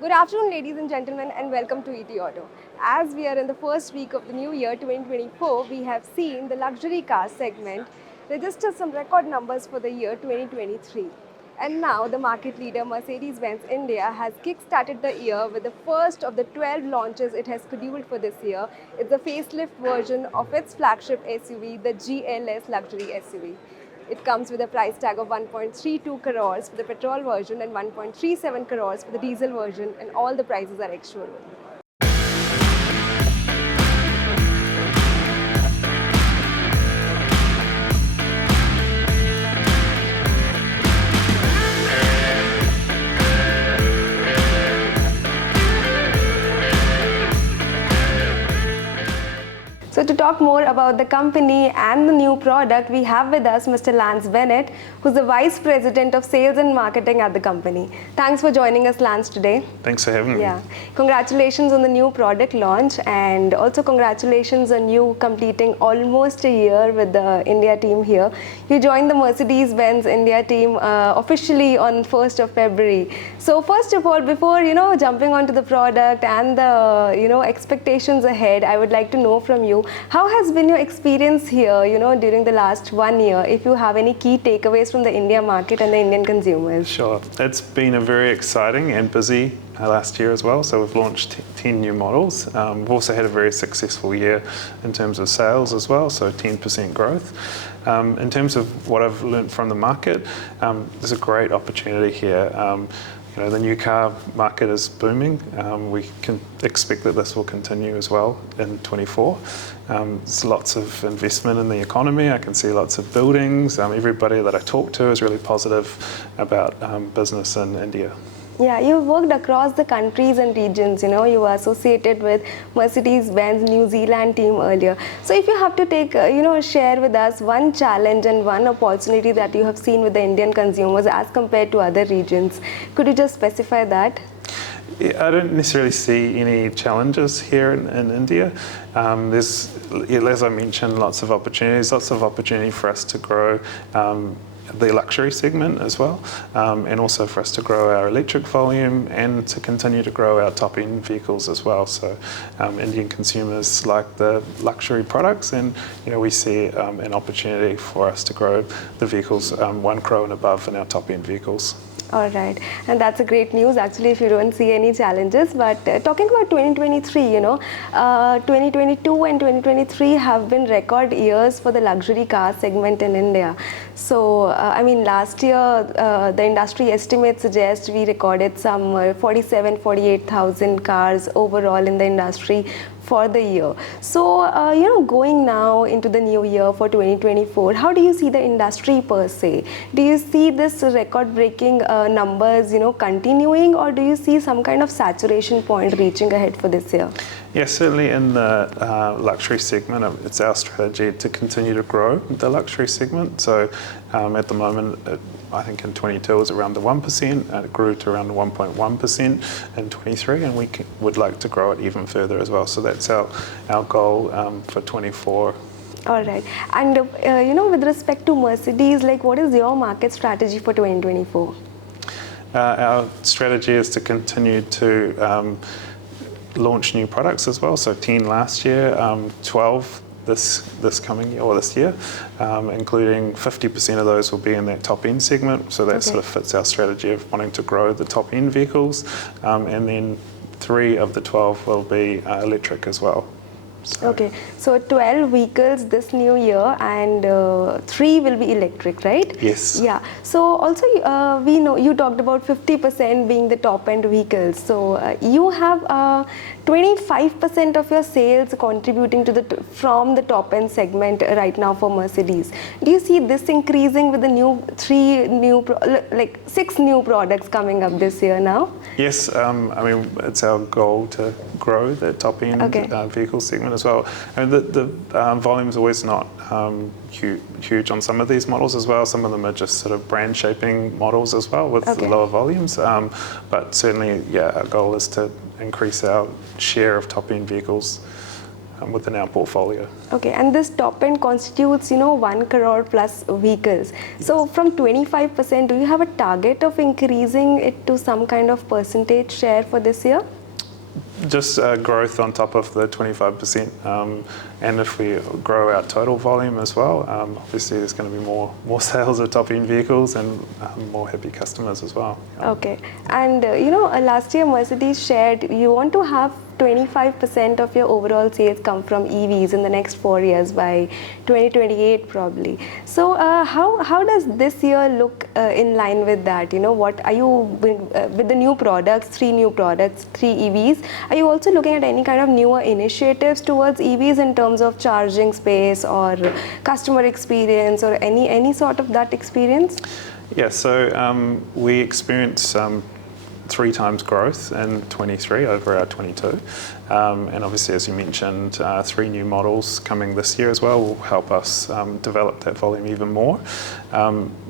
Good afternoon, ladies and gentlemen, and welcome to ET Auto. As we are in the first week of the new year 2024, we have seen the luxury car segment register some record numbers for the year 2023. And now the market leader Mercedes-Benz India has kick-started the year with the first of the 12 launches it has scheduled for this year. It's a facelift version of its flagship SUV, the GLS luxury SUV. It comes with a price tag of 1.32 crores for the petrol version and 1.37 crores for the diesel version, and all the prices are ex-showroom. So to talk more about the company and the new product, we have with us Mr. Bennett, who's the Vice President of Sales and Marketing at the company. Thanks for joining us, Lance, today. Thanks for having me. Yeah. Congratulations on the new product launch, and also congratulations on you completing almost a year with the India team here. You joined the Mercedes-Benz India team officially on 1st of February. So first of all, before jumping onto the product and the expectations ahead, I would like to know from you, how has been your experience here, during the last 1 year, if you have any key takeaways from the India market and the Indian consumers? Sure. It's been a very exciting and busy last year as well. So we've launched 10 new models. We've also had a very successful year in terms of sales as well, so 10% growth. In terms of what I've learned from the market, there's a great opportunity here. The new car market is booming. We can expect that this will continue as well in 24. There's lots of investment in the economy. I can see lots of buildings. Everybody that I talk to is really positive about business in India. Yeah, you've worked across the countries and regions, you were associated with Mercedes-Benz New Zealand team earlier. So if you have to take, share with us one challenge and one opportunity that you have seen with the Indian consumers as compared to other regions, could you just specify that? Yeah, I don't necessarily see any challenges here in India. There's, as I mentioned, lots of opportunity for us to grow the luxury segment as well, and also for us to grow our electric volume and to continue to grow our top-end vehicles as well. So Indian consumers like the luxury products, and we see an opportunity for us to grow the vehicles 1 crore and above in our top-end vehicles. All right, and that's a great news actually if you don't see any challenges. But talking about 2023, 2022 and 2023 have been record years for the luxury car segment in India. So, last year the industry estimates suggest we recorded some 48,000 cars overall in the industry for the year. So, going now into the new year for 2024, how do you see the industry per se? Do you see this record-breaking numbers, continuing, or do you see some kind of saturation point reaching ahead for this year? Yes, certainly in the luxury segment, it's our strategy to continue to grow the luxury segment. So at the moment, I think in 22 it was around the 1%, and it grew to around 1.1% in 23, and we would like to grow it even further as well. So that's our goal for 24. All right. And, with respect to Mercedes, what is your market strategy for 2024? Our strategy is to continue to launch new products as well. So 10 last year, 12 this coming year or this year, including 50% of those will be in that top end segment. So that sort of fits our strategy of wanting to grow the top end vehicles, and then 3 of the 12 will be electric as well. Okay, so 12 vehicles this new year, and 3 will be electric, right? Yes. Yeah. So also we know you talked about 50% being the top end vehicles. So you have 25% of your sales contributing to from the top end segment right now for Mercedes. Do you see this increasing with the 6 new products coming up this year now? Yes, it's our goal to grow the top end vehicle segment as well. The volume is always not huge on some of these models as well. Some of them are just sort of brand shaping models as well with lower volumes. But certainly, our goal is to increase our share of top end vehicles within our portfolio. Okay, and this top end constitutes, 1 crore plus vehicles. So from 25%, do you have a target of increasing it to some kind of percentage share for this year? Just growth on top of the 25%, and if we grow our total volume as well, obviously there's going to be more sales of top-end vehicles and more happy customers as well. Okay, and last year Mercedes shared you want to have 25% of your overall sales come from EVs in the next 4 years by 2028 probably. So how does this year look in line with that? What are you with the new products, 3 new products, 3 EVs? Are you also looking at any kind of newer initiatives towards EVs in terms of charging space or customer experience or any sort of that experience? Yeah, so we experienced 3 times growth in 23 over our 22, and obviously, as you mentioned, 3 new models coming this year as well will help us develop that volume even more.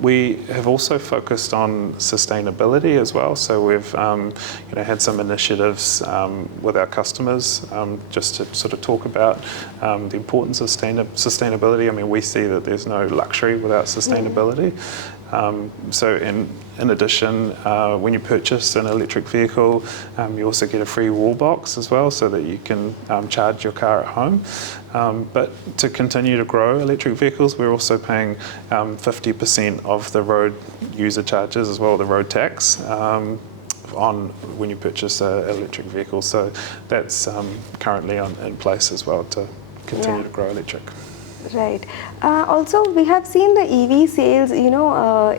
We have also focused on sustainability as well, so we've had some initiatives with our customers just to sort of talk about the importance of sustainability. I mean, we see that there's no luxury without sustainability. So in addition, when you purchase an electric vehicle, you also get a free wall box as well so that you can charge your car at home. But to continue to grow electric vehicles, we're also paying 50% of the road user charges as well, the road tax, on when you purchase an electric vehicle. So that's currently in place as well to continue to grow electric. Right. Also, we have seen the EV sales,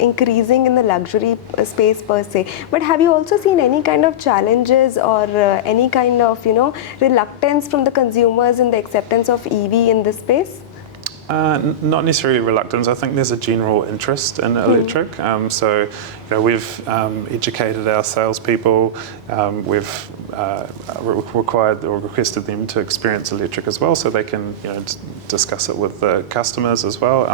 increasing in the luxury space per se. But have you also seen any kind of challenges or any kind of, reluctance from the consumers in the acceptance of EV in this space? Not necessarily reluctance. I think there's a general interest in electric. So, we've educated our salespeople. We've required or requested them to experience electric as well, so they can, discuss it with the customers as well,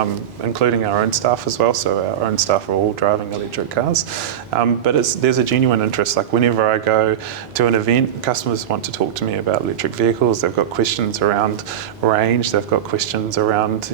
including our own staff as well. So our own staff are all driving electric cars. But there's a genuine interest. Like whenever I go to an event, customers want to talk to me about electric vehicles. They've got questions around range. They've got questions around,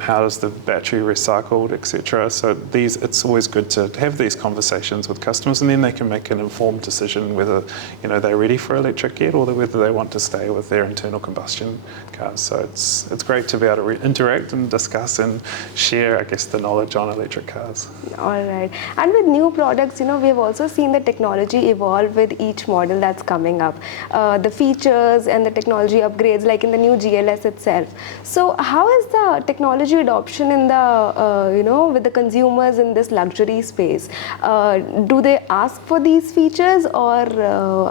how is the battery recycled, etc. So it's always good to have these conversations with customers, and then they can make an informed decision whether they're ready for electric yet or whether they want to stay with their internal combustion cars. So it's great to be able to interact and discuss and share, I guess, the knowledge on electric cars. All right. And with new products, we have also seen the technology evolve with each model that's coming up. The features and the technology upgrades, like in the new GLS itself. So how is the technology adoption in the, with the consumers in this luxury space? Do they ask for these features, or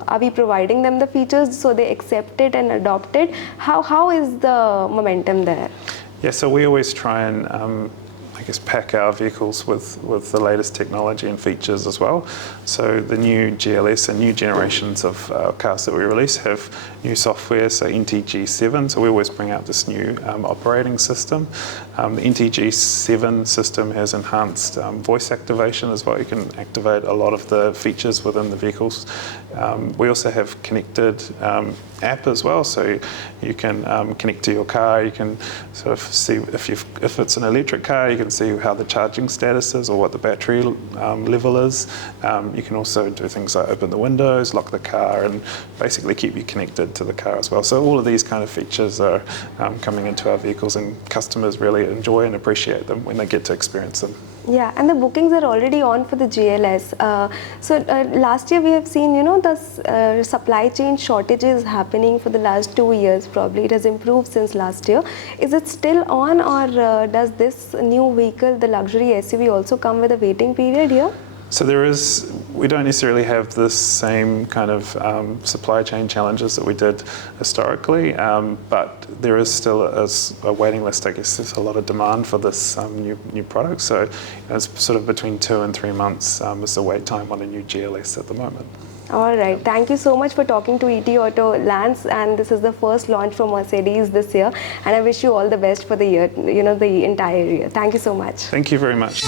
are we providing them the features so they accept it and adopt it? How is the momentum there? Yeah, so we always try and pack our vehicles with the latest technology and features as well. So the new GLS and new generations of cars that we release have new software, so NTG7. So we always bring out this new operating system. The NTG7 system has enhanced voice activation as well. You can activate a lot of the features within the vehicles. We also have connected app as well, so you can connect to your car. You can sort of see if it's an electric car, you can see how the charging status is or what the battery level is. You can also do things like open the windows, lock the car, and basically keep you connected to the car as well. So all of these kind of features are coming into our vehicles, and customers really enjoy and appreciate them when they get to experience them. Yeah, and the bookings are already on for the GLS. Last year we have seen, the supply chain shortages happening for the last 2 years probably. It has improved since last year. Is it still on, or does this new vehicle, the luxury SUV, also come with a waiting period here? So we don't necessarily have the same kind of supply chain challenges that we did historically, but there is still a waiting list. I guess there's a lot of demand for this new product. So it's sort of between 2 and 3 months is the wait time on a new GLS at the moment. All right. Thank you so much for talking to ET Auto, Lance. And this is the first launch for Mercedes this year. And I wish you all the best for the year, the entire year. Thank you so much. Thank you very much.